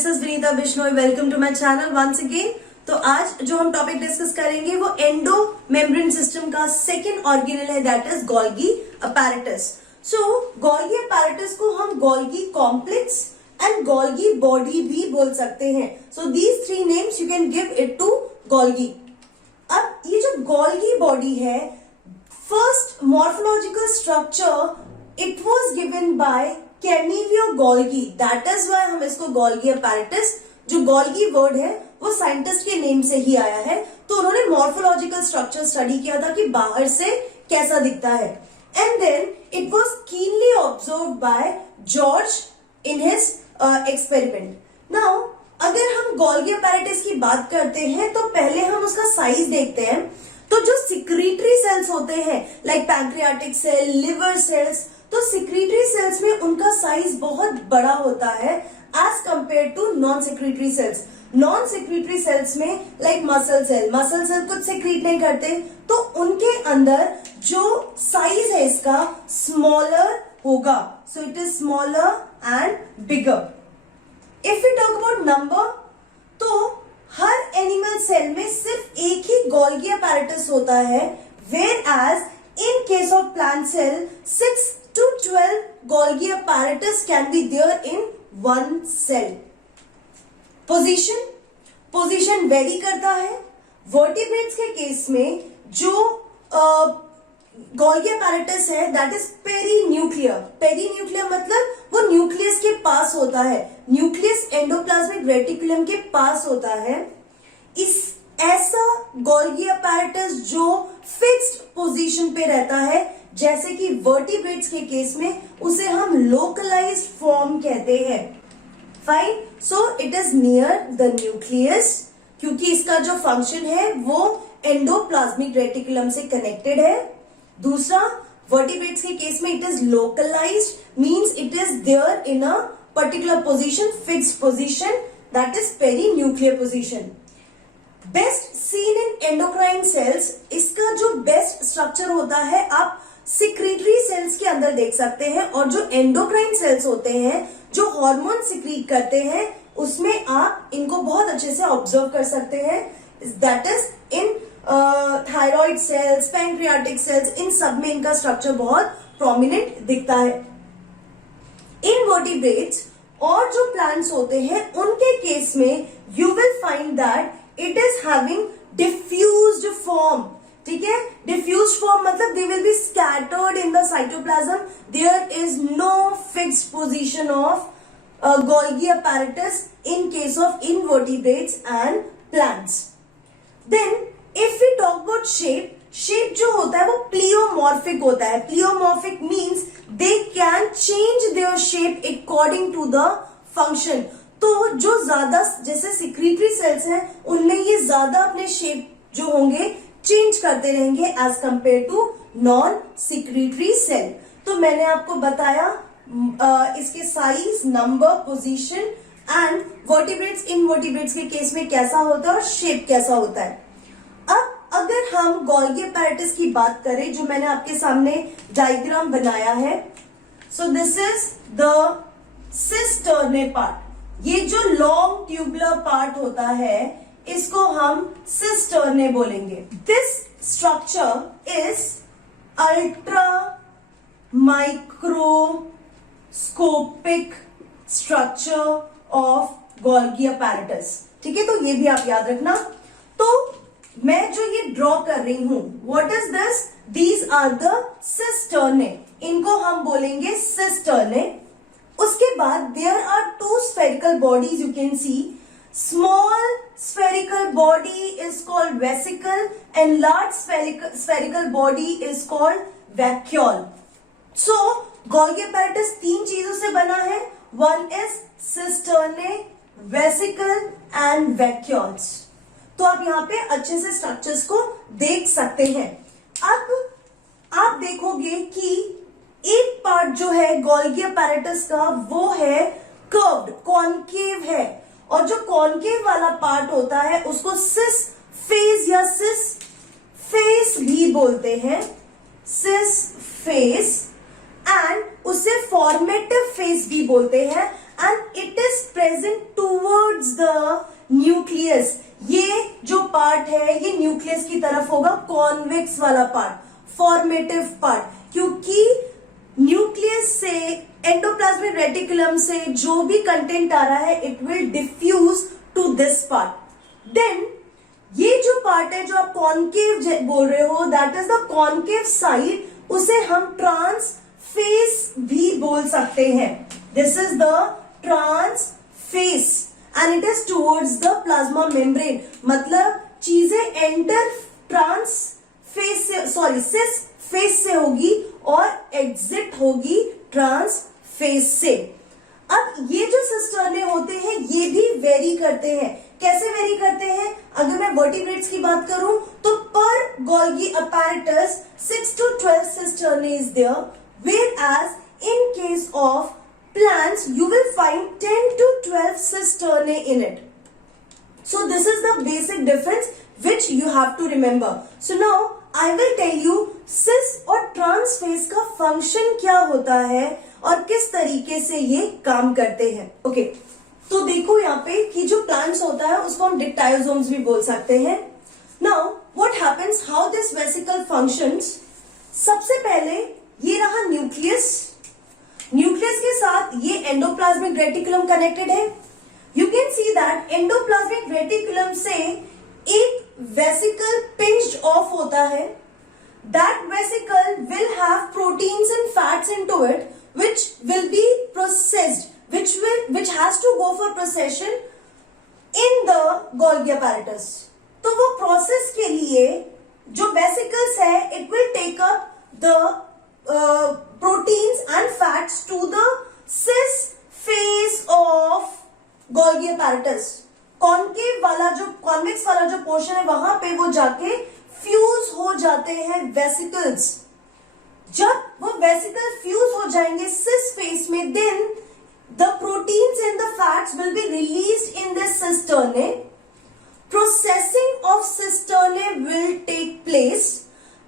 This is Vinita Bishnoi, welcome to my channel once again. तो आज जो हम टॉपिक डिस्कस करेंगे वो एंडो मेम्ब्रेन सिस्टम का सेकेंड ऑर्गेनल है, that is Golgi apparatus. So Golgi apparatus को हम Golgi complex and Golgi body भी बोल सकते हैं। So these three names you can give it to Golgi. अब ये जो गोल्गी बॉडी है, first morphological structure it was given by Camillo Golgi, that is why हम इसको गोल्गी अपैरेटस, जो गोल्गी वर्ड है वो साइंटिस्ट के नेम से ही आया है। तो उन्होंने मॉर्फोलॉजिकल स्ट्रक्चर स्टडी किया था कि बाहर से कैसा दिखता है, and then it was keenly observed by George in his experiment. Now अगर हम गोल्गी अपैरेटस की बात करते हैं तो पहले हम उसका साइज देखते हैं। तो जो सिक्रीटरी सेल्स होते हैं like pancreatic cell, liver cells, तो सिक्रीटरी सेल्स में उनका साइज बहुत बड़ा होता है as compared to non secretory cells. Non secretory cells में लाइक मसल सेल कुछ सिक्रीट नहीं करते, तो उनके अंदर जो साइज है इसका स्मॉलर होगा। सो it is smaller and bigger. If you talk about number, तो हर एनिमल सेल में सिर्फ एक ही गोल्गी अपैरेटस होता है, whereas in case of plant cell 6 to 12 Golgi apparatus can be there in one cell. Position vary करता है। Vertebrates के case में जो गोल्गी apparatus है दैट इज पेरीन्यूक्लियर। पेरीन्यूक्लियर मतलब वो न्यूक्लियस के पास होता है, न्यूक्लियस एंडोप्लाज्मिक रेटिकुलम के पास होता है। इस ऐसा गोल्गी apparatus जो फिक्स्ड पोजीशन पे रहता है, जैसे कि वर्टिब्रेट्स के केस में उसे हम लोकलाइज्ड फॉर्म कहते हैं। Fine, so it is near the nucleus, क्योंकि इसका जो फंक्शन है वो एंडोप्लाज्मिक रेटिकुलम से कनेक्टेड है। दूसरा, वर्टिब्रेट्स के केस में it is localized, means it is there in a particular position, fixed position, that is perinuclear position. Best seen in endocrine cells, इसका जो बेस्ट स्ट्रक्चर होता है आप सिक्रीटरी सेल्स के अंदर देख सकते हैं, और जो एंडोक्राइन सेल्स होते हैं जो हार्मोन सिक्रीट करते हैं उसमें आप इनको बहुत अच्छे से ऑब्जर्व कर सकते हैं, that is in thyroid cells, pancreatic cells, इन सब में इनका स्ट्रक्चर बहुत प्रोमिनेंट दिखता है। इनवर्टिब्रेट्स और जो प्लांट्स होते हैं उनके केस में you will find that it is having diffused form. ठीक है, डिफ्यूज फॉर्म मतलब they will be scattered in the cytoplasm, there is no fixed position of Golgi apparatus in case of invertebrates and plants. Then if we talk about shape जो होता है वो pleomorphic होता है। Pleomorphic means they can change their shape according to the function. तो जो ज्यादा जैसे सिक्रीटरी सेल्स हैं उनमें ये ज्यादा अपने शेप जो होंगे चेंज करते रहेंगे as compared to non secretory cell. तो मैंने आपको बताया इसके size, number, position and vertebrates invertebrates के केस में कैसा होता है और शेप कैसा होता है। अब अगर हम गोल्गी अपैरेटस की बात करें, जो मैंने आपके सामने डायग्राम बनाया है, so this is the cisternae part. ये जो लॉन्ग ट्यूबुलर पार्ट होता है इसको हम सिस्टर्ने बोलेंगे। This structure is ultra microscopic structure of Golgi apparatus. ठीक है, तो ये भी आप याद रखना। तो मैं जो ये ड्रॉ कर रही हूं, what is this? These are the cisternae, इनको हम बोलेंगे सिस्टर्ने। उसके बाद there are two spherical bodies, you can see small spherical body is called vesicle and large spherical body is called vacuole. So Golgi apparatus तीन चीजों से बना है, one is cisternae, vesicle and vacuoles। तो आप यहाँ पे अच्छे से स्ट्रक्चर्स को देख सकते हैं। अब आप देखोगे कि एक पार्ट जो है गोल्गी apparatus का वो है कर्व्ड, कॉन्केव है, और जो कॉन्केव वाला पार्ट होता है उसको सिस फेस या सिस फेस भी बोलते हैं, सिस फेस, एंड उसे फॉर्मेटिव फेस भी बोलते हैं। and it is present towards the nucleus. ये जो पार्ट है ये न्यूक्लियस की तरफ होगा, कॉन्वेक्स वाला पार्ट, फॉर्मेटिव पार्ट, क्योंकि न्यूक्लियस से एंडोप्लाज्मिक रेटिकुलम से जो भी कंटेंट आ रहा है it will diffuse to this part. Then ये जो पार्ट है जो आप कॉन्केव बोल रहे हो, that is the concave side, उसे हम ट्रांसफेस भी बोल सकते हैं. This is the trans face and it is towards the plasma membrane. मतलब चीजें एंटर ट्रांसफेस से, सॉरी सिस फेस से होगी और एग्जिट होगी ट्रांसफेस से. अब ये जो सिस्टर्ने होते हैं ये भी वेरी करते हैं. कैसे वेरी करते हैं? अगर मैं वर्टिब्रेट्स की बात करूं तो पर Golgi apparatus 6 to 12 cisternae is there, whereas in case of plants you will find 10 to 12 cisternae in it. So this is the basic difference which you have to remember. So now I will tell you cis और transphase का function क्या होता है और किस तरीके से ये काम करते हैं. ओके तो देखो यहाँ पे कि जो प्लांट्स होता है उसको हम डिप्टायोसोम्स भी बोल सकते हैं. Now what happens, how this vesicle functions. सबसे पहले ये रहा न्यूक्लियस, न्यूक्लियस के साथ ये एंडोप्लाज्मिक रेटिकुलम कनेक्टेड है. You can see that endoplasmic reticulum से एक वेसिकल पिंच्ड ऑफ होता है. That vesicle will have proteins and fats into it which will be processed, which has to go for procession in the Golgi apparatus. तो वो process के लिए जो vesicles है it will take up the proteins and fats to the cis face of Golgi apparatus. Concave वाला जो convex वाला जो पोर्शन है वहां पे वो जाके फ्यूज हो जाते हैं वेसिकल्स. जब वो वेसिकल फ्यूज हो जाएंगे सिस फेस में, then the proteins and the fats will be released in this cisternae. Processing of cisternae will take place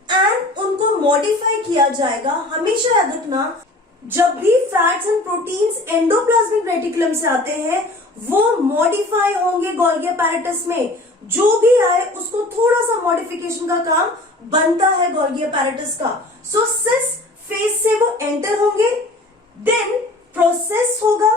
and उनको मॉडिफाई किया जाएगा. हमेशा याद रखना जब भी fats and proteins endoplasmic reticulum से आते हैं वो मॉडिफाई होंगे गोल्गी apparatus में. जो भी आए उसको थोड़ा सा मॉडिफिकेशन का काम बनता है गोल्गी apparatus का. सो सिस फेस से वो एंटर होंगे, देन प्रोसेस होगा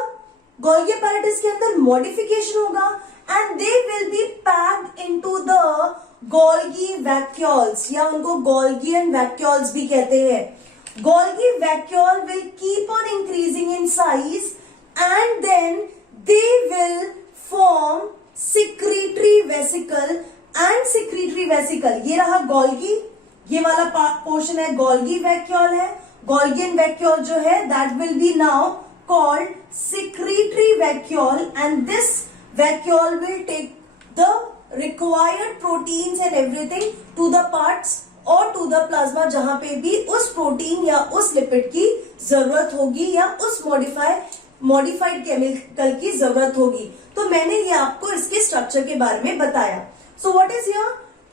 गोल्गी apparatus के अंदर, मॉडिफिकेशन होगा and they will B packed into the Golgi vacuoles, या उनको गोल्गियन वैक्यूल्स भी कहते हैं. Golgi vacuole will keep on increasing in size and then they will form secretory vesicle and secretory vesicle. ये रहा Golgi, ये वाला पोर्शन है Golgi vacuole है. Golgian vacuole जो है that will be now called secretory vacuole and this vacuole will take the required proteins and everything to the parts और to the plasma जहां पे भी उस प्रोटीन या उस लिपिड की जरूरत होगी या उस मॉडिफाइड केमिकल की जरूरत होगी. तो मैंने ये आपको इसके स्ट्रक्चर के बारे में बताया. So what is your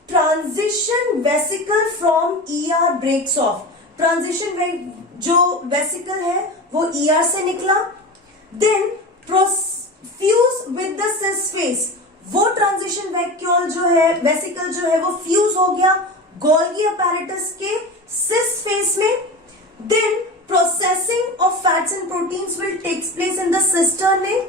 transition vesicle from ER breaks off. Transition जो वेसिकल है वो ईआर से निकला, then fuse with the cis face. वो ट्रांजिशन वैक्यूल जो है वेसिकल जो है वो फ्यूज हो गया गोल्गी apparatus के सिस फेस में. Then processing of fats and proteins will takes place in the cisternae.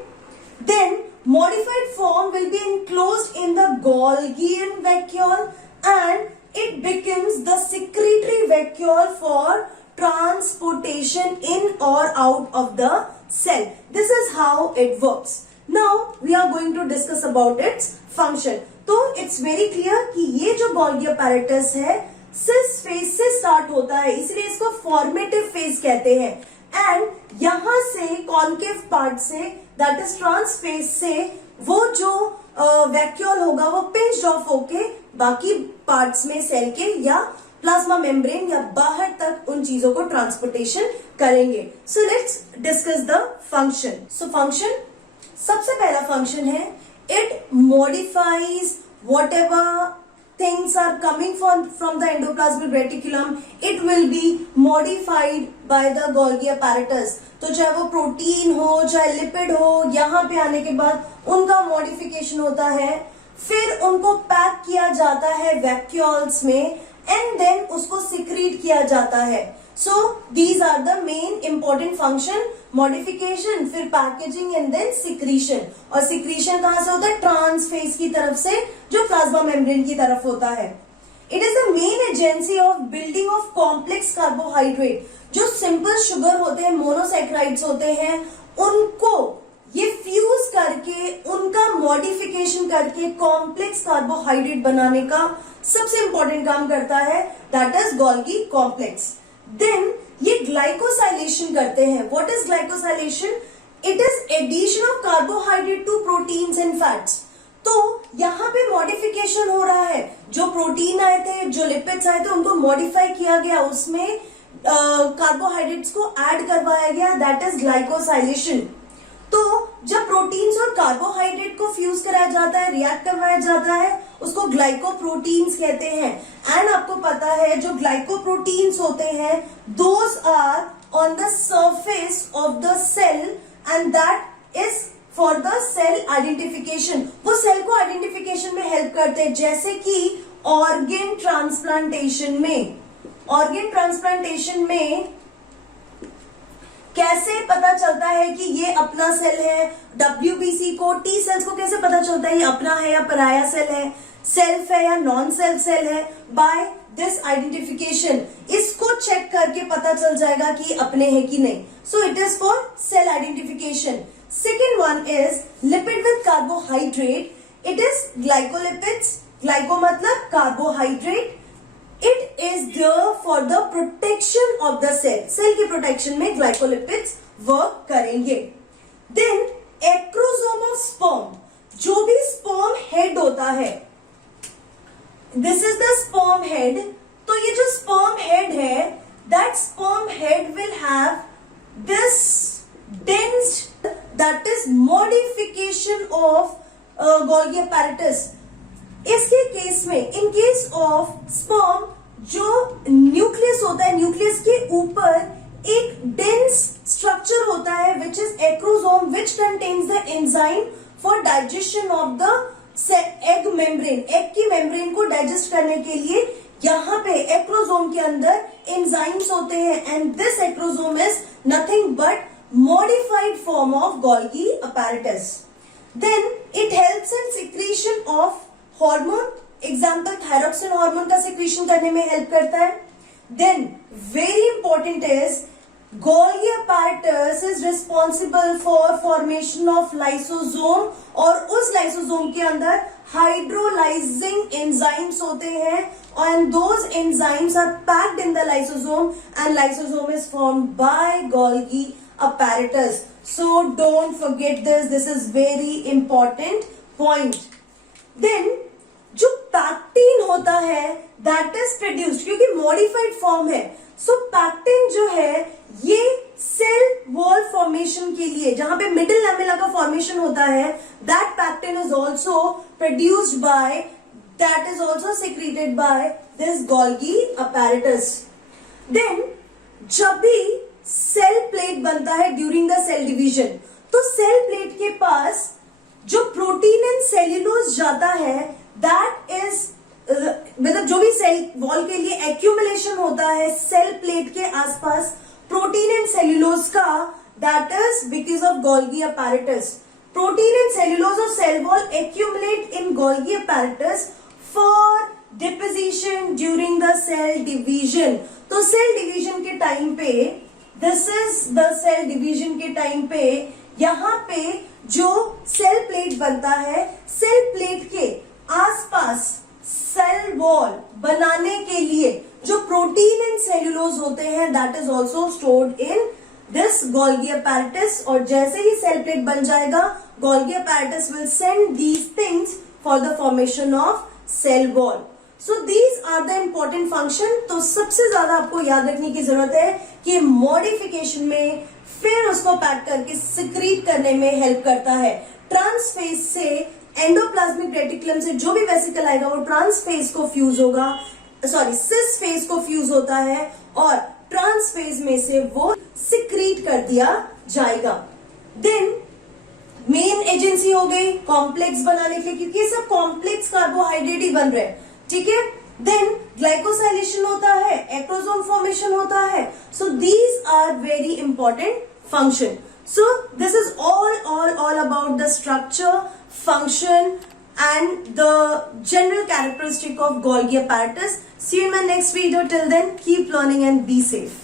Then modified form will be enclosed in the Golgian vacuole and it becomes the secretory vacuole for transportation in or out of the cell. This is how it works. Now we are going to discuss about its function. तो it's very clear कि ये जो Golgi apparatus है cis face से start होता है, इसलिए इसको फॉर्मेटिव फेज कहते हैं. एंड यहां से concave part say that is trans face से वो जो वैक्यूल होगा वो पिंच्ड ऑफ होके बाकी पार्ट्स में सेल के या प्लाज्मा मेम्ब्रेन या बाहर तक उन चीजों को ट्रांसपोर्टेशन करेंगे. So let's discuss the function. So function, सबसे पहला फंक्शन है it modifies whatever things are coming from the endoplasmic reticulum, it will be modified by the Golgi apparatus. तो चाहे वो प्रोटीन हो चाहे लिपिड हो, यहाँ पे आने के बाद उनका मॉडिफिकेशन होता है, फिर उनको पैक किया जाता है वैक्यूल्स में एंड देन उसको सिक्रीट किया जाता है. So these are the main important function, modification, फिर पैकेजिंग एंड देन सिक्रीशन. और सिक्रीशन कहां से होता है? ट्रांसफेज की तरफ से, जो प्लाज्मा मेम्ब्रेन की तरफ होता है. It is the main agency of building of complex carbohydrate. जो सिंपल शुगर होते हैं, मोनोसैकेराइड्स होते हैं, उनको ये फ्यूज करके उनका मॉडिफिकेशन करके कॉम्प्लेक्स कार्बोहाइड्रेट बनाने का सबसे इंपॉर्टेंट काम करता है, that is Golgi complex. Then ये ग्लाइकोसाइलेशन करते हैं. What is glycosylation? It is addition of carbohydrate to proteins and fats. तो यहाँ पे मॉडिफिकेशन हो रहा है. जो प्रोटीन आए थे, जो लिपिड्स आए थे, उनको मॉडिफाई किया गया, उसमें कार्बोहाइड्रेट्स को ऐड करवाया गया, दैट इज ग्लाइकोसाइलेशन. तो जब प्रोटीन्स और कार्बोहाइड्रेट को फ्यूज कराया जाता है, रिएक्ट करवाया जाता है, उसको ग्लाइकोप्रोटीन्स कहते हैं. एंड आपको पता है जो ग्लाइकोप्रोटीन्स होते हैं, those are on the surface of the cell and that is for the cell identification. वो सेल को आइडेंटिफिकेशन में हेल्प करते हैं, जैसे कि ऑर्गन ट्रांसप्लांटेशन में. ऑर्गन ट्रांसप्लांटेशन में कैसे पता चलता है कि ये अपना सेल है? WBC को, टी सेल्स को कैसे पता चलता है ये अपना है या पराया सेल है, सेल्फ है या नॉन सेल्फ सेल है? By this identification. इसको चेक करके पता चल जाएगा कि अपने हैं कि नहीं. So it is for cell identification. Second one is lipid with carbohydrate. It is glycolipids. Glyco मतलब carbohydrate. It is there for the protection of the cell. Cell की प्रोटेक्शन में ग्लाइकोलिपिड्स वर्क करेंगे. Then acrosome of sperm. जो भी sperm head होता है, this is the sperm head. तो ये जो स्पर्म हेड है, that sperm head will have this dense, that is modification of Golgi apparatus. इसके केस में, इन केस ऑफ स्पर्म, जो न्यूक्लियस होता है, न्यूक्लियस के ऊपर एक डेंस स्ट्रक्चर होता है which is acrosome, which contains the enzyme for digestion of the egg membrane. Egg की मेम्ब्रेन को डाइजेस्ट करने के लिए यहाँ पे एक्रोसोम के अंदर एंजाइम्स होते हैं, and this acrosome is nothing but modified form of Golgi apparatus. Then it helps in secretion of hormone. Example, thyroxine hormone का सिक्रीशन करने में हेल्प करता है. Then very important is Golgi apparatus is responsible for formation of lysosome, और उस lysosome के अंदर hydrolysing enzymes होते हैं, and those enzymes are packed in the lysosome, and lysosome is formed by Golgi apparatus. So don't forget this. This is very important point. Then जो pectin होता है, that is produced, क्योंकि modified form है. सो pectin जो है, ये cell wall formation के लिए, जहां पे मिडिल लैमेला का फॉर्मेशन होता है, that pectin is also produced by, that is also secreted by this Golgi apparatus. Then जब भी सेल प्लेट बनता है ड्यूरिंग द सेल डिवीजन, तो सेल प्लेट के पास जो प्रोटीन एंड सेल्यूलोज जाता है, दैट इज मतलब जो भी सेल वॉल के लिए एक्यूमुलेशन होता है सेल प्लेट के आसपास प्रोटीन एंड सेल्यूलोज का, that is because of Golgi apparatus. Protein and cellulose of cell wall accumulate in Golgi apparatus for deposition during the cell division. तो सेल डिवीजन के time पे, this is the cell division के time पे, यहाँ पे जो cell plate बनता है, सेल प्लेट के आसपास सेल वॉल बनाने के लिए जो प्रोटीन एंड सेल्यूलोज होते हैं, that is also stored in this Golgi apparatus. और जैसे ही सेल प्लेट बन जाएगा, Golgi apparatus will send these things for the formation of cell wall. So these are the important function. तो सबसे ज्यादा आपको याद रखने की जरूरत है कि मॉडिफिकेशन में, फिर उसको पैक करके सिक्रीट करने में हेल्प करता है. ट्रांसफेज से एंडोप्लाज्मिक रेटिकुलम से जो भी वेसिकल आएगा वो ट्रांस फेज को फ्यूज होगा, सॉरी सिस फेज को फ्यूज होता है और ट्रांस फेज में से वो सिक्रीट कर दिया जाएगा। देन मेन एजेंसी हो गई कॉम्प्लेक्स बनाने के लिए, क्योंकि ये सब कॉम्प्लेक्स कार्बोहाइड्रेट ही बन रहे हैं, ठीक है। देन ग्लाइकोसाइलेशन होता है, एक्रोसोम फॉर्मेशन होता है। So these are very important function. So this is all about the structure, function and the general characteristic of Golgi apparatus. See you in my next video. Till then, keep learning and be safe.